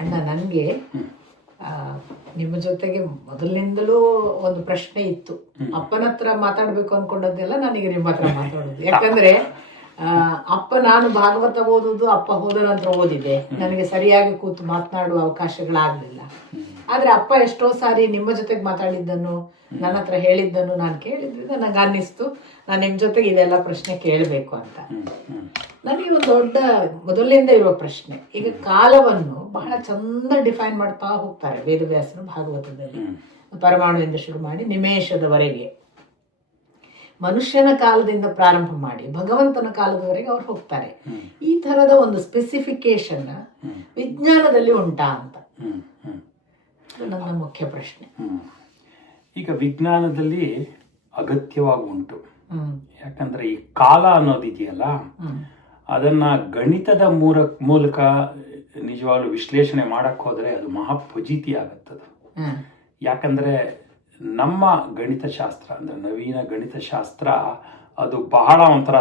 ಅಣ್ಣ, ನನಗೆ ನಿಮ್ಮ ಜೊತೆಗೆ ಮೊದಲಿನಿಂದಲೂ ಒಂದು ಪ್ರಶ್ನೆ ಇತ್ತು. ಅಪ್ಪನ ಹತ್ರ ಮಾತಾಡ್ಬೇಕು ಅನ್ಕೊಂಡದ್ದೆಲ್ಲ ನನಗೆ ನಿಮ್ಮ ಹತ್ರ ಮಾತಾಡೋದು. ಯಾಕಂದ್ರೆ ಅಪ್ಪ, ನಾನು ಭಾಗವತ ಓದುದು ಅಪ್ಪ ಹೋದ ನಂತರ ಓದಿದೆ. ನನಗೆ ಸರಿಯಾಗಿ ಕೂತು ಮಾತನಾಡುವ ಅವಕಾಶಗಳಾಗ್ಲಿಲ್ಲ. ಆದ್ರೆ ಅಪ್ಪ ಎಷ್ಟೋ ಸಾರಿ ನಿಮ್ಮ ಜೊತೆಗೆ ಮಾತಾಡಿದ್ದನ್ನು, ನನ್ನ ಹತ್ರ ಹೇಳಿದ್ದನ್ನು ನಾನು ಕೇಳಿದ್ರಿಂದ ನಂಗೆ ಅನ್ನಿಸ್ತು ನಾನು ನಿಮ್ ಜೊತೆಗೆ ಇದೆಲ್ಲ ಪ್ರಶ್ನೆ ಕೇಳಬೇಕು ಅಂತ. ನನಗೆ ಒಂದು ದೊಡ್ಡ ಮೊದಲಿನಿಂದ ಇರುವ ಪ್ರಶ್ನೆ, ಈಗ ಕಾಲವನ್ನು ಬಹಳ ಚಂದ ಡಿಫೈನ್ ಮಾಡ್ತಾ ಹೋಗ್ತಾರೆ ವೇದವ್ಯಾಸರು ಭಾಗವತದಲ್ಲಿ. ಪರಮಾಣುವಿಂದ ಶುರು ಮಾಡಿ ನಿಮೇಷದವರೆಗೆ, ಮನುಷ್ಯನ ಕಾಲದಿಂದ ಪ್ರಾರಂಭ ಮಾಡಿ ಭಗವಂತನ ಕಾಲದವರೆಗೆ ಅವ್ರು ಹೋಗ್ತಾರೆ. ಈ ತರದ ಒಂದು ಸ್ಪೆಸಿಫಿಕೇಶನ್ ವಿಜ್ಞಾನದಲ್ಲಿ ಉಂಟಾ ಅಂತ ನನ್ನ ಮುಖ್ಯ ಪ್ರಶ್ನೆ. ಈಗ ವಿಜ್ಞಾನದಲ್ಲಿ ಅಗತ್ಯವಾಗಿ ಉಂಟು. ಯಾಕಂದ್ರೆ ಈ ಕಾಲ ಅನ್ನೋದಿದೆಯಲ್ಲ, ಅದನ್ನ ಗಣಿತದ ಮೂಲಕ ನಿಜವಾಗ್ಲೂ ವಿಶ್ಲೇಷಣೆ ಮಾಡಕ್ ಹೋದ್ರೆ ಅದು ಮಹಾಫಜೀತಿ ಆಗತ್ತದು. ಯಾಕಂದ್ರೆ ನಮ್ಮ ಗಣಿತಶಾಸ್ತ್ರ ಅಂದ್ರೆ ನವೀನ ಗಣಿತಶಾಸ್ತ್ರ ಅದು ಬಹಳ ಒಂಥರ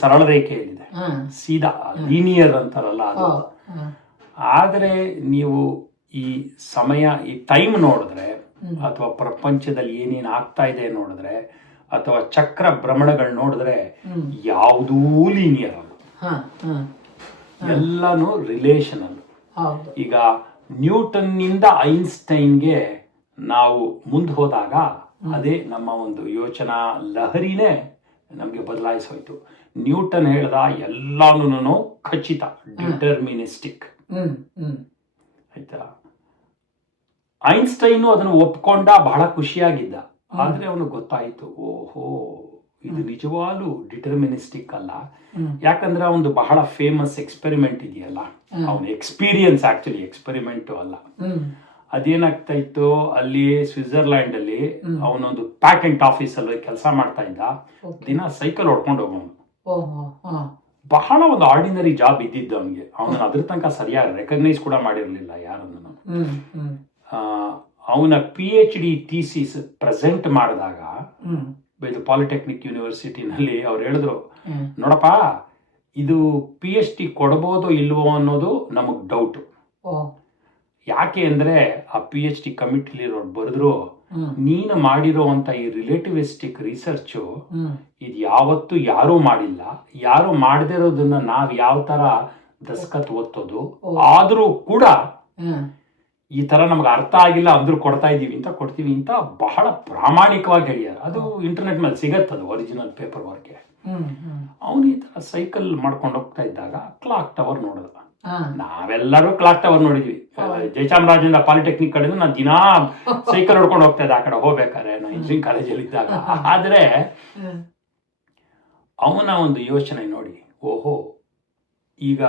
ಸರಳ ರೇಖೆಯಲ್ಲಿದೆ, ಸೀದಾ ಲೀನಿಯರ್ ಅಂತಾರಲ್ಲ ಅದು. ಆದ್ರೆ ನೀವು ಈ ಸಮಯ, ಈ ಟೈಮ್ ನೋಡಿದ್ರೆ, ಅಥವಾ ಪ್ರಪಂಚದಲ್ಲಿ ಏನೇನು ಆಗ್ತಾ ಇದೆ ನೋಡಿದ್ರೆ, ಅಥವಾ ಚಕ್ರ ಭ್ರಮಣಗಳು ನೋಡಿದ್ರೆ ಯಾವುದೂ ಲೀನಿಯರ್ ಅಲ್ಲ, ಎಲ್ಲಾನು ರಿಲೇಷನಲ್. ಈಗ ನ್ಯೂಟನ್ ನಿಂದ ಐನ್ಸ್ಟೈನ್ಗೆ ನಾವು ಮುಂದೆ ಹೋದಾಗ ಅದೇ ನಮ್ಮ ಒಂದು ಯೋಚನಾ ಲಹರಿನೇ ನಮಗೆ ಬದಲಾಯಿಸೋಯ್ತು. ನ್ಯೂಟನ್ ಹೇಳ್ದ ಎಲ್ಲಾನು ಖಚಿತ, ಡಿಟರ್ಮಿನಿಸ್ಟಿಕ್ ಆಯ್ತಾ. ಐನ್ಸ್ಟೈನು ಅದನ್ನು ಒಪ್ಕೊಂಡ, ಬಹಳ ಖುಷಿಯಾಗಿದ್ದ. ಆದ್ರೆ ಅವನು ಗೊತ್ತಾಯ್ತು, ಓಹೋ ಇದು ನಿಜವಾಗ್ಲೂ ಡಿಟರ್ಮಿನಿಸ್ಟಿಕ್ ಅಲ್ಲ. ಯಾಕಂದ್ರೆ ಅವನು ಬಹಳ ಫೇಮಸ್ ಎಕ್ಸ್ಪೆರಿಮೆಂಟ್ ಇದೆಯಲ್ಲ, ಅವನ ಎಕ್ಸ್ಪೀರಿಯನ್ಸ್ ಆಕ್ಚುಲಿ ಎಕ್ಸ್ಪೆರಿಮೆಂಟ್ ಅಲ್ಲ. ಅದೇನಾಗ್ತಾ ಇತ್ತು, ಅಲ್ಲಿ ಸ್ವಿಟ್ಜರ್ಲ್ಯಾಂಡ್ ಅಲ್ಲಿ ಅವನೊಂದು ಪ್ಯಾಟೆಂಟ್ ಆಫೀಸ್ ಅಲ್ಲಿ ಕೆಲಸ ಮಾಡ್ತಾ ಇದ್ದ. ದಿನ ಸೈಕಲ್ ಹೊಡ್ಕೊಂಡು ಹೋಗೋನು. ಬಹಳ ಒಂದು ಆರ್ಡಿನರಿ ಜಾಬ್ ಇದ್ದಿದ್ದು ಅವನಿಗೆ. ಅವನ ಅದ್ರ ತನಕ ಸರಿಯಾಗಿ ರೆಕಗ್ನೈಸ್ ಕೂಡ ಮಾಡಿರ್ಲಿಲ್ಲ ಯಾರನ್ನು. ಅವನ PhD ಥೀಸಿಸ್ ಪ್ರೆಸೆಂಟ್ ಮಾಡಿದಾಗ ಇದು ಪಾಲಿಟೆಕ್ನಿಕ್ ಯೂನಿವರ್ಸಿಟಿನಲ್ಲಿ ಅವ್ರು ಹೇಳಿದ್ರು, ನೋಡಪ್ಪ ಇದು PhD ಕೊಡ್ಬೋದೋ ಇಲ್ವೋ ಅನ್ನೋದು ನಮಗ್ ಡೌಟ್. ಯಾಕೆ ಅಂದ್ರೆ ಆ PhD ಕಮಿಟಿಲಿರೋರು ಬರೆದ್ರು, ನೀನು ಮಾಡಿರೋಂತ ಈ ರಿಲೇಟಿವಿಸ್ಟಿಕ್ ರಿಸರ್ಚ್ ಇದು ಯಾವತ್ತೂ ಯಾರೂ ಮಾಡಿಲ್ಲ, ಯಾರು ಮಾಡದಿರೋದನ್ನ ನಾವ್ ಯಾವ ತರ ದಸ್ಕತ್ ಒತ್ತೋದು, ಆದ್ರೂ ಕೂಡ ಈ ತರ ನಮ್ಗೆ ಅರ್ಥ ಆಗಿಲ್ಲ ಅಂದ್ರೂ ಕೊಡ್ತಾ ಇದೀವಿ ಅಂತ ಕೊಡ್ತೀವಿ ಅಂತ ಬಹಳ ಪ್ರಾಮಾಣಿಕವಾಗಿ ಹೇಳ್ಯಾರ. ಅದು ಇಂಟರ್ನೆಟ್ ಮೇಲೆ ಸಿಗತ್ತದು ಒರಿಜಿನಲ್ ಪೇಪರ್ ವರ್ಗೆ. ಅವನು ಈ ತರ ಸೈಕಲ್ ಮಾಡ್ಕೊಂಡು ಹೋಗ್ತಾ ಇದ್ದಾಗ ಕ್ಲಾಕ್ ಟವರ್ ನೋಡಿದ. ನಾವೆಲ್ಲರೂ ಕ್ಲಾಕ್ ಟವರ್ ನೋಡಿದ್ವಿ. ಜಯಚಾಮರಾಜೇಂದ್ರ ಪಾಲಿಟೆಕ್ನಿಕ್ ಕಡೆದು ನಾನು ದಿನಾ ಸೈಕಲ್ ಹೊಡ್ಕೊಂಡು ಹೋಗ್ತಾ ಇದ್ದೆ ಆ ಕಡೆ ಹೋಗ್ಬೇಕಾದ್ರೆ, ನಾನು ಇಂಜಿನಿಯರಿಂಗ್ ಕಾಲೇಜಲ್ಲಿ ಇದ್ದಾಗ. ಆದ್ರೆ ಅವನ ಒಂದು ಯೋಚನೆ ನೋಡಿ, ಓಹೋ ಈಗ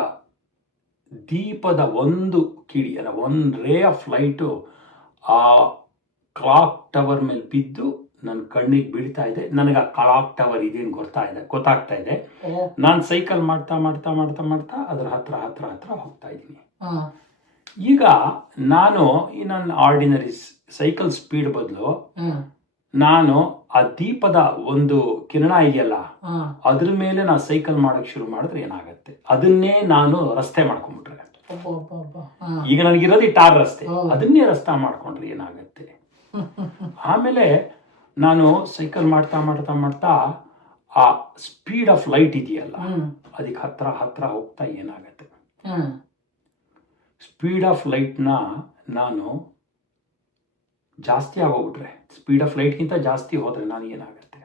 ದೀಪದ ಒಂದು ಕಿಡಿ ಅಲ್ಲ, ಒಂದು ರೇ ಆಫ್ ಲೈಟು ಆ ಕ್ಲಾಕ್ ಟವರ್ ಮೇಲೆ ಬಿದ್ದು ನನ್ನ ಕಣ್ಣಿಗೆ ಬೀಳ್ತಾ ಇದೆ. ನನಗೆ ಆ ಕ್ಲಾಕ್ ಟವರ್ ಇದೇನು ಗೊತ್ತಾಗ್ತಾ ಇದೆ. ನಾನು ಸೈಕಲ್ ಮಾಡ್ತಾ ಮಾಡ್ತಾ ಮಾಡ್ತಾ ಮಾಡ್ತಾ ಅದ್ರ ಹತ್ರ ಹೋಗ್ತಾ ಇದ್ದೀನಿ. ಈಗ ನಾನು ಈ ನನ್ನ ಆರ್ಡಿನರಿ ಸೈಕಲ್ ಸ್ಪೀಡ್ ಬದಲು ನಾನು ಆ ದೀಪದ ಒಂದು ಕಿರಣ ಇದೆಯಲ್ಲ ಅದ್ರ ಮೇಲೆ ನಾನು ಸೈಕಲ್ ಮಾಡಕ್ ಶುರು ಮಾಡಿದ್ರೆ ಏನಾಗತ್ತೆ, ಅದನ್ನೇ ನಾನು ರಸ್ತೆ ಮಾಡ್ಕೊಂಡ್ಬಿಟ್ರೆ, ಈಗ ನನಗಿರೋದು ಈ ಟಾರ್ ರಸ್ತೆ, ಅದನ್ನೇ ರಸ್ತೆ ಮಾಡ್ಕೊಂಡ್ರೆ ಏನಾಗತ್ತೆ. ಆಮೇಲೆ ನಾನು ಸೈಕಲ್ ಮಾಡ್ತಾ ಮಾಡ್ತಾ ಮಾಡ್ತಾ ಆ ಸ್ಪೀಡ್ ಆಫ್ ಲೈಟ್ ಇದೆಯಲ್ಲ ಅದಕ್ಕೆ ಹತ್ರ ಹೋಗ್ತಾ ಏನಾಗತ್ತೆ, ಸ್ಪೀಡ್ ಆಫ್ ಲೈಟ್ನ ನಾನು ಜಾಸ್ತಿ ಆಗೋಗ್ಬಿಟ್ರೆ, ಸ್ಪೀಡ್ ಆಫ್ ಲೈಟ್ಗಿಂತ ಜಾಸ್ತಿ ಹೋದ್ರೆ ನಾನು ಏನಾಗತ್ತೆ.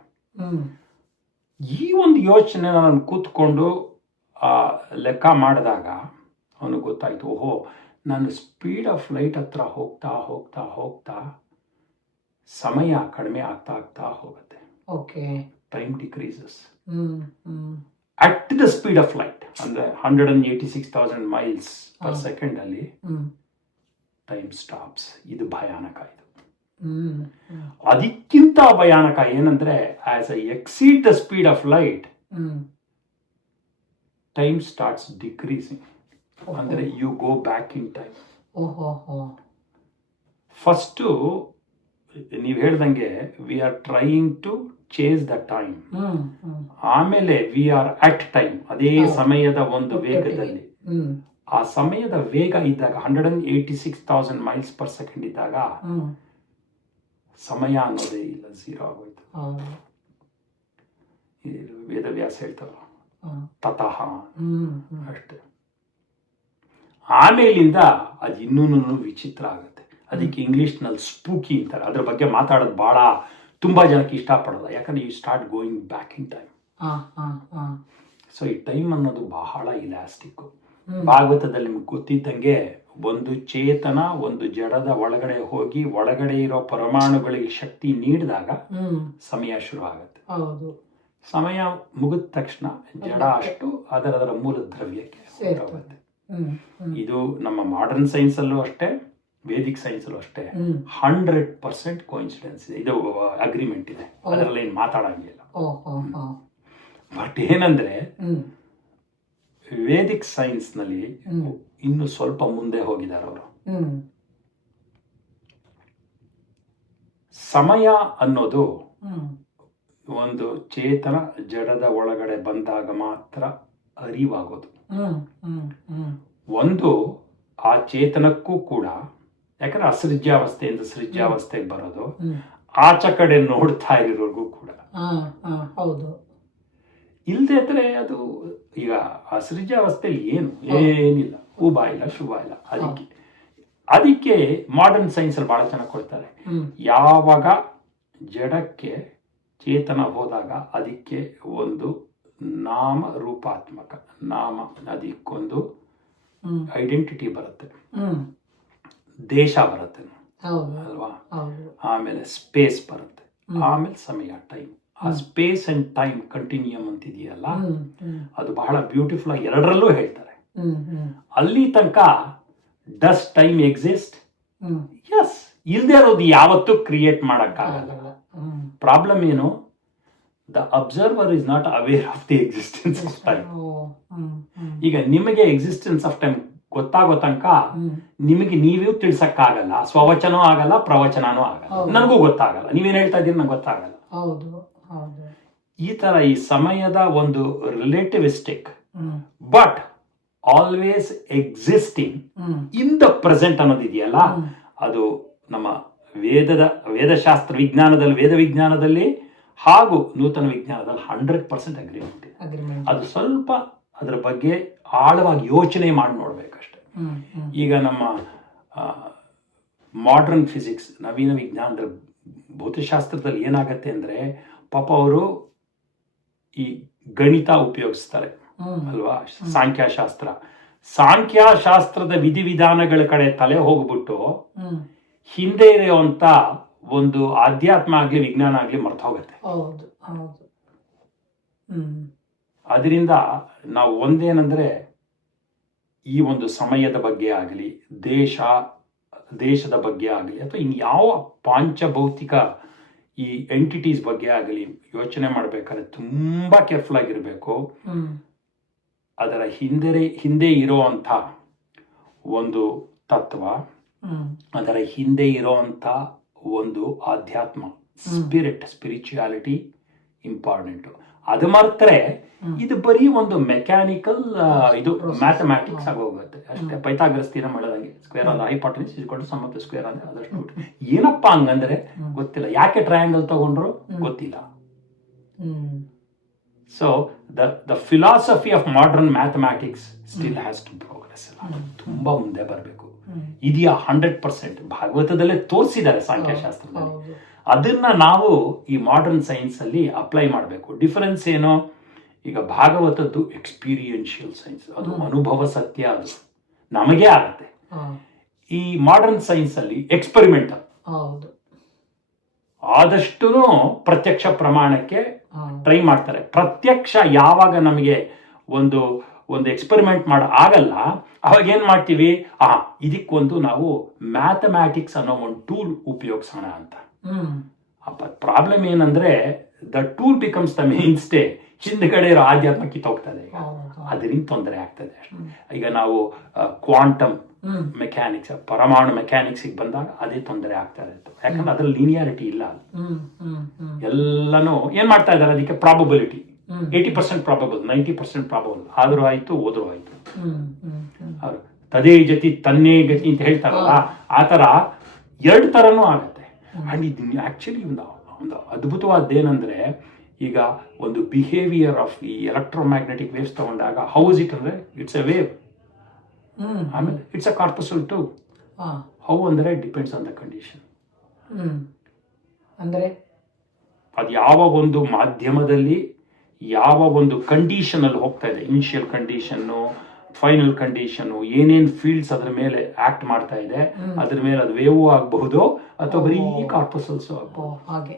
ಈ ಒಂದು ಯೋಚನೆ ನಾನು ಕೂತ್ಕೊಂಡು ಲೆಕ್ಕ ಮಾಡಿದಾಗ ಅವನಿಗೆ ಗೊತ್ತಾಯ್ತು, ಓಹೋ ನಾನು ಸ್ಪೀಡ್ ಆಫ್ ಲೈಟ್ ಹತ್ರ ಹೋಗ್ತಾ ಹೋಗ್ತಾ ಹೋಗ್ತಾ ಸಮಯ ಕಡಿಮೆ ಆಗ್ತಾ ಹೋಗುತ್ತೆ. Time decreases at the speed of light. ಅಂದ್ರೆ 186,000 ಮೈಲ್ಸ್ ಪರ್ ಸೆಕೆಂಡ್ ಅಲ್ಲಿ ಟೈಮ್ ಸ್ಟಾಪ್ಸ್. ಇದು ಭಯಾನಕ. ಇದು ಅದಕ್ಕಿಂತ ಭಯಾನಕ ಏನಂದ್ರೆ, as I exceed the speed of light time starts decreasing. ಅಂದ್ರೆ you go back in time. First ನೀವು ಹೇಳ್ದಂಗೆ we are trying to chase the time. ಆಮೇಲೆ ವಿ ಆರ್ ಅಟ್ ಟೈಮ್, ಅದೇ ಸಮಯದ ಒಂದು ವೇಗದಲ್ಲಿ. ಆ ಸಮಯದ ವೇಗ ಇದ್ದಾಗ 186,000 ಮೈಲ್ಸ್ ಪರ್ ಸೆಕೆಂಡ್ ಇದ್ದಾಗ ಸಮಯ ಅನ್ನೋದೇ ಇಲ್ಲ, ಝೀರೋ ಆಗೋಯ್ತು. ವೇದವ್ಯಾಸ ಹೇಳ್ತಾರ ತತಃ ಅಷ್ಟೇ. ಆಮೇಲಿಂದ ಅದು ಇನ್ನೂ ವಿಚಿತ್ರ ಆಗುತ್ತೆ. ಅದಕ್ಕೆ ಇಂಗ್ಲಿಷ್ನಲ್ಲಿ ಸ್ಪೂಕಿ ಅಂತಾರೆ. ಅದ್ರ ಬಗ್ಗೆ ಮಾತಾಡೋದು ಬಹಳ ತುಂಬಾ ಜನಕ್ಕೆ ಇಷ್ಟಪಡೋಲ್ಲ, ಯಾಕಂದ್ರೆ you start going back in time. So ಈ ಟೈಮ್ ಅನ್ನೋದು ಬಹಳ ಇಲಾಸ್ಟಿಕ್. ಭಾಗವತದಲ್ಲಿ ನಿಮ್ಗೆ ಗೊತ್ತಿದ್ದಂಗೆ ಒಂದು ಚೇತನ ಒಂದು ಜಡದ ಒಳಗಡೆ ಹೋಗಿ ಒಳಗಡೆ ಇರೋ ಪರಮಾಣುಗಳಿಗೆ ಶಕ್ತಿ ನೀಡಿದಾಗ ಸಮಯ ಶುರು ಆಗುತ್ತೆ. ಸಮಯ ಮುಗಿದ ತಕ್ಷಣ ಜಡ ಅಷ್ಟು ಅದರ ಮೂಲ ದ್ರವ್ಯಕ್ಕೆ ಹೋಗುತ್ತೆ. ಇದು ನಮ್ಮ ಮಾಡರ್ನ್ ಸೈನ್ಸ್ ಅಲ್ಲೂ ಅಷ್ಟೇ, ವೇದಿಕ್ ಸೈನ್ಸ್ ಅಲ್ಲೂ ಅಷ್ಟೇ 100% ಕೋಇನ್ಸಿಡೆನ್ಸ್ ಇದೆ, ಇದು ಅಗ್ರಿಮೆಂಟ್ ಇದೆ, ಅದರಲ್ಲಿ ಏನು ಮಾತಾಡಂಗಿಲ್ಲ. ಬಟ್ ಏನಂದ್ರೆ ವೇದಿಕ್ ಸೈನ್ಸ್ ನಲ್ಲಿ ಇನ್ನು ಸ್ವಲ್ಪ ಮುಂದೆ ಹೋಗಿದ್ದಾರೆ ಅವರು. ಸಮಯ ಅನ್ನೋದು ಒಂದು ಚೇತನ ಜಡದ ಒಳಗಡೆ ಬಂದಾಗ ಮಾತ್ರ ಅರಿವಾಗೋದು. ಒಂದು ಆ ಚೇತನಕ್ಕೂ ಕೂಡ, ಯಾಕಂದ್ರೆ ಅಸೃಜ್ಯಾವಸ್ಥೆಯಿಂದ ಸೃಜ್ಯಾವಸ್ಥೆಗೆ ಬರೋದು ಆಚ ಕಡೆ ನೋಡ್ತಾ ಇರೋರ್ಗೂ ಕೂಡ. ಇಲ್ದೇ ಇದ್ರೆ ಅದು ಈಗ ಅಸೃಜ್ಯಾವಸ್ಥೆಯಲ್ಲಿ ಏನಿಲ್ಲ, ಉಬ ಇಲ್ಲ ಶುಭ ಇಲ್ಲ. ಅದಕ್ಕೆ ಮಾಡರ್ನ್ ಸೈನ್ಸ್ ಅಲ್ಲಿ ಬಹಳ ಚೆನ್ನಾಗಿ ಕೊಡ್ತಾರೆ. ಯಾವಾಗ ಜಡಕ್ಕೆ ಚೇತನ ಹೋದಾಗ ಅದಕ್ಕೆ ಒಂದು ನಾಮ ರೂಪಾತ್ಮಕ ಅದಕ್ಕೊಂದು ಐಡೆಂಟಿಟಿ ಬರುತ್ತೆ, ದೇಶ ಬರುತ್ತೆ ಅಲ್ವಾ, ಆಮೇಲೆ ಸ್ಪೇಸ್ ಬರುತ್ತೆ, ಆಮೇಲೆ ಸಮಯ ಟೈಮ್. ಆ ಸ್ಪೇಸ್ ಅಂಡ್ ಟೈಮ್ ಕಂಟಿನ್ಯೂಮ್ ಅಂತಿದೆಯಲ್ಲ, ಅದು ಬಹಳ ಬ್ಯೂಟಿಫುಲ್ ಆಗಿ ಎರಡರಲ್ಲೂ ಹೇಳ್ತಾರೆ. ಅಲ್ಲಿ ತನಕ ಡಸ್ ಟೈಮ್ ಎಕ್ಸಿಸ್ಟ್? ಎಸ್. ಇಲ್ದೇ ಇರೋದು ಯಾವತ್ತೂ ಕ್ರಿಯೇಟ್ ಮಾಡಕ್ಕಾಗಲ್ಲ. ಪ್ರಾಬ್ಲಮ್ ಏನು? The observer is not aware of the existence of time. ಈಗ ನಿಮಗೆ ಎಕ್ಸಿಸ್ಟೆನ್ಸ್ ಆಫ್ ಟೈಮ್ ಗೊತ್ತಾಗೋ ತನಕ ನಿಮಗೆ ನೀವೂ ತಿಳ್ಸಕ್ಕಾಗಲ್ಲ, ಸ್ವವಚನೂ ಆಗಲ್ಲ, ಪ್ರವಚನನೂ ಆಗಲ್ಲ, ನನಗೂ ಗೊತ್ತಾಗಲ್ಲ, ನೀವೇನ್ ಹೇಳ್ತಾ ಇದ್ದೀರಿ ನಂಗೆ ಗೊತ್ತಾಗಲ್ಲ. ಈ ತರ ಈ ಸಮಯದ ಒಂದು relativistic but always existing in the present ಅನ್ನೋದಿದೆಯಲ್ಲ, ಅದು ನಮ್ಮ ವೇದಶಾಸ್ತ್ರ ವಿಜ್ಞಾನದಲ್ಲಿ, ವೇದ ವಿಜ್ಞಾನದಲ್ಲಿ ಹಾಗೂ ನೂತನ ವಿಜ್ಞಾನದಲ್ಲಿ 100% ಅಗ್ರಿಮೆಂಟ್ ಇದೆ. ಅದು ಸ್ವಲ್ಪ ಅದರ ಬಗ್ಗೆ ಆಳವಾಗಿ ಯೋಚನೆ ಮಾಡಿ ನೋಡ್ಬೇಕಷ್ಟೆ. ಈಗ ನಮ್ಮ ಮಾಡರ್ನ್ ಫಿಸಿಕ್ಸ್, ನವೀನ ವಿಜ್ಞಾನದಲ್ಲಿ, ಭೌತಶಾಸ್ತ್ರದಲ್ಲಿ ಏನಾಗತ್ತೆ ಅಂದ್ರೆ ಪಾಪ ಅವರು ಈ ಗಣಿತ ಉಪಯೋಗಿಸ್ತಾರೆ ಅಲ್ವಾ, ಸಾಂಖ್ಯಶಾಸ್ತ್ರದ ವಿಧಿವಿಧಾನಗಳ ಕಡೆ ತಲೆ ಹೋಗ್ಬಿಟ್ಟು ಹಿಂದೆ ಇರುವಂತ ಒಂದು ಆಧ್ಯಾತ್ಮ ಆಗ್ಲಿ ವಿಜ್ಞಾನ ಆಗ್ಲಿ ಮರ್ತ ಹೋಗುತ್ತೆ. ಅದರಿಂದ ನಾವು ಒಂದೇನಂದ್ರೆ ಈ ಒಂದು ಸಮಯದ ಬಗ್ಗೆ ಆಗಲಿ, ದೇಶದ ಬಗ್ಗೆ ಆಗಲಿ, ಅಥವಾ ಇನ್ಯಾವ ಪಾಂಚಭೌತಿಕ ಈ ಎಂಟಿಟೀಸ್ ಬಗ್ಗೆ ಆಗಲಿ ಯೋಚನೆ ಮಾಡ್ಬೇಕಾದ್ರೆ ತುಂಬಾ ಕೇರ್ಫುಲ್ ಆಗಿರ್ಬೇಕು. ಅದರ ಹಿಂದೆ ಇರುವಂತ ಒಂದು ತತ್ವ, ಅದರ ಹಿಂದೆ ಇರುವಂತ ಒಂದು ಆಧ್ಯಾತ್ಮ, ಸ್ಪಿರಿಚುಯಾಲಿಟಿ ಇಂಪಾರ್ಟೆಂಟ್. ಅದು ಮರೆತರೆ ಇದು ಬರೀ ಒಂದು ಮೆಕ್ಯಾನಿಕಲ್ ಇದು ಮ್ಯಾಥಮ್ಯಾಟಿಕ್ಸ್ ಆಗೋಗುತ್ತೆ ಅಷ್ಟೇ. ಪೈಥಾಗರಸ್ ಥಿಯರಮ್ ಮಾಡೋದಂಗೆ ಸ್ಕ್ವೇರ್ ಆಫ್ ಹೈಪಾಟೆನ್ಯೂಸ್ ಇಸ್ಕೊಂಡು ಸಮ್ ಆಫ್ ದ ಸ್ಕ್ವೇರ್ ಅಂದ್ರೆ ಅದಷ್ಟು ಏನಪ್ಪಾ ಹಂಗಂದ್ರೆ ಗೊತ್ತಿಲ್ಲ. ಯಾಕೆ ಟ್ರಯಾಂಗಲ್ ತಗೊಂಡ್ರು ಗೊತ್ತಿಲ್ಲ. So the philosophy of modern mathematics still has to progress. ತುಂಬಾ ಮುಂದೆ ಬರಬೇಕು. ಇದೆಯಾ 100%? ಭಾಗವತದಲ್ಲೇ ತೋರಿಸಿದ್ದಾರೆ ಸಾಂಖ್ಯಶಾಸ್ತ್ರದಲ್ಲಿ. ಅದನ್ನ ನಾವು ಈ ಮಾಡರ್ನ್ ಸೈನ್ಸ್ ಅಲ್ಲಿ ಅಪ್ಲೈ ಮಾಡಬೇಕು. ಡಿಫರೆನ್ಸ್ ಏನು? ಈಗ ಭಾಗವತದ್ದು ಎಕ್ಸ್ಪೀರಿಯನ್ಷಿಯಲ್ ಸೈನ್ಸ್, ಅದು ಅನುಭವ ಸತ್ಯ, ಅದು ನಮಗೆ ಆಗತ್ತೆ. ಈ ಮಾಡರ್ನ್ ಸೈನ್ಸ್ ಅಲ್ಲಿ ಎಕ್ಸ್ಪೆರಿಮೆಂಟಲ್, ಆದಷ್ಟು ಪ್ರತ್ಯಕ್ಷ ಪ್ರಮಾಣಕ್ಕೆ ಟ್ರೈ ಮಾಡ್ತಾರೆ. ಪ್ರತ್ಯಕ್ಷ ಯಾವಾಗ ನಮಗೆ ಒಂದು ಎಕ್ಸ್ಪೆರಿಮೆಂಟ್ ಆಗಲ್ಲ, ಅವಾಗ ಏನ್ ಮಾಡ್ತೀವಿ, ಇದಕ್ಕೊಂದು ನಾವು ಮ್ಯಾಥಮ್ಯಾಟಿಕ್ಸ್ ಅನ್ನೋ ಒಂದು ಟೂಲ್ ಉಪಯೋಗಿಸೋಣ ಅಂತ. ಪ್ರಾಬ್ಲಮ್ ಏನಂದ್ರೆ the tool becomes the main stay, ಹಿಂದ್ಗಡೆ ಇರೋ ಆಧ್ಯಾತ್ಮ ಕಿತ್ತೋಗ್ತದೆ. ಅದರಿಂದ ತೊಂದರೆ ಆಗ್ತದೆ ಅಷ್ಟೇ. ಈಗ ನಾವು ಕ್ವಾಂಟಮ್ ಮೆಕ್ಯಾನಿಕ್ಸ್, ಪರಮಾಣು ಮೆಕ್ಯಾನಿಕ್ಸ್ ಬಂದಾಗ ಅದೇ ತೊಂದರೆ ಆಗ್ತಾ ಇತ್ತು. ಯಾಕಂದ್ರೆ ಅದ್ರಲ್ಲಿ ಲೀನಿಯಾರಿಟಿ ಇಲ್ಲ. ಎಲ್ಲಾನು ಏನ್ ಮಾಡ್ತಾ ಇದ್ದಾರೆ, ಅದಕ್ಕೆ ಪ್ರಾಬಬಿಲಿಟಿ 80% ಪ್ರಾಬಬಲ್, 90% ಪ್ರಾಬಬಲ್. ಆದ್ರೂ ಆಯ್ತು, ಹೋದ್ರೂ ಆಯ್ತು. ಅವ್ರು ತದೇ ಜತಿ ತನ್ನೇ ಗತಿ ಅಂತ ಹೇಳ್ತಾರಲ್ಲ, ಆ ತರ 2 ಥರನೂ ಆಗತ್ತೆ. ಅಂಡ್ ಇದು ಆಕ್ಚುಲಿ ಒಂದು ಅದ್ಭುತವಾದ್ದೇನೆಂದ್ರೆ, ಈಗ ಒಂದು ಬಿಹೇವಿಯರ್ ಆಫ್ ಈ ಎಲೆಕ್ಟ್ರೋಮ್ಯಾಗ್ನೆಟಿಕ್ ವೇವ್ಸ್ ತಗೊಂಡಾಗ ಹೌ ಇಸ್ ಇಟ್ ಅಂದ್ರೆ ಇಟ್ಸ್ ಎ ವೇವ್, ಆಮೇಲೆ ಇಟ್ಸ್ ಅ ಕಾರ್ಪಸಲ್ ಟು. ಹೌ ಅಂದ್ರೆ ಡಿಪೆಂಡ್ಸ್ ಆನ್ ದ ಕಂಡೀಷನ್. ಅಂದ್ರೆ ಅದು ಯಾವ ಒಂದು ಮಾಧ್ಯಮದಲ್ಲಿ ಯಾವ ಒಂದು ಕಂಡೀಷನ್ ಅಲ್ಲಿ ಹೋಗ್ತಾ ಇದೆ, ಇನಿಷಿಯಲ್ ಕಂಡೀಷನ್ನು, ಫೈನಲ್ ಕಂಡೀಷನ್ನು, ಏನೇನ್ ಫೀಲ್ಡ್ಸ್ ಅದ್ರ ಮೇಲೆ ಆಕ್ಟ್ ಮಾಡ್ತಾ ಇದೆ, ಅದ್ರ ಮೇಲೆ ಅದು ವೇವ್ ಆಗಬಹುದು ಅಥವಾ ಬರೀ ಕಾರ್ಪಸಲ್ಸ್ ಆಗಬಹುದು. ಹಾಗೆ